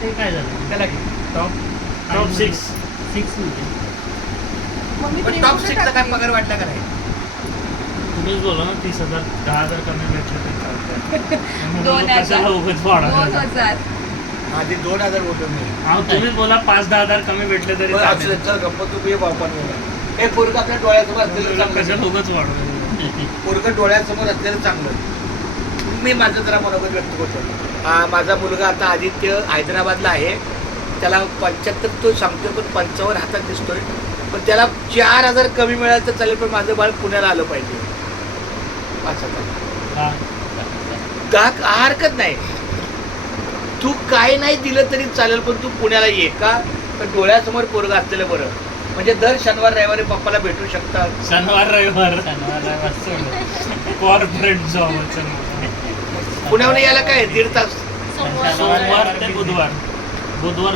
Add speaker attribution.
Speaker 1: ते काय झालं
Speaker 2: त्याला घे.
Speaker 3: टॉप टॉप सिक्स
Speaker 1: सिक्स म्हणजे
Speaker 4: मग मी
Speaker 2: पण
Speaker 4: premium
Speaker 2: टॉप
Speaker 4: चं
Speaker 2: सिक्सचा काय
Speaker 4: टाकते.
Speaker 2: पगार वाटला का नाही
Speaker 3: तुम्हीच बोला ना तीस हजार दहा हजार कमी भेटले तरी चालतंय. मग
Speaker 4: दोन
Speaker 3: बोललो, कशाला
Speaker 4: हजार.
Speaker 3: उगाच
Speaker 4: दोन
Speaker 3: वाढवलं?
Speaker 4: हजार
Speaker 2: आधी दोन हजार बोललो मी
Speaker 3: अहो, तुम्हीच बोला पाच दहा हजार कमी भेटले तरी
Speaker 2: बरं,
Speaker 3: चालेल.
Speaker 2: चल गप्पा तू ये वापर हे पोरग आपल्या डोळ्यासमोर असलेलं
Speaker 3: बोललो,
Speaker 2: चांगलं
Speaker 3: कशाला उगाच वाढवलं?
Speaker 2: पोरग डोळ्यासमोर असलेलं चांगलं मी माझं जरा मनोगत व्यक्त करतो. हा माझा मुलगा आता आदित्य हैदराबादला आहे. त्याला पंच्याहत्तर तो सांगतोय पण पंचावन्न हातात दिसतोय. पण त्याला चार हजार कमी मिळालं तर चालेल पण माझं बाळ पुण्याला आलं पाहिजे. पाच हजार
Speaker 3: हा.
Speaker 2: हरकत नाही. तू काय नाही दिलं तरी चालेल पण तू पुण्याला ये का? तर डोळ्यासमोर पोरगा असलेलं बरं. म्हणजे दर शनिवार रविवारी पप्पाला भेटू शकतात
Speaker 3: शनिवार रविवार. शनिवार रविवार कॉर्पोरेट जॉब
Speaker 2: पुण्याहून यायला काय दीड तास.
Speaker 3: सोमवार ते बुधवार. बुधवार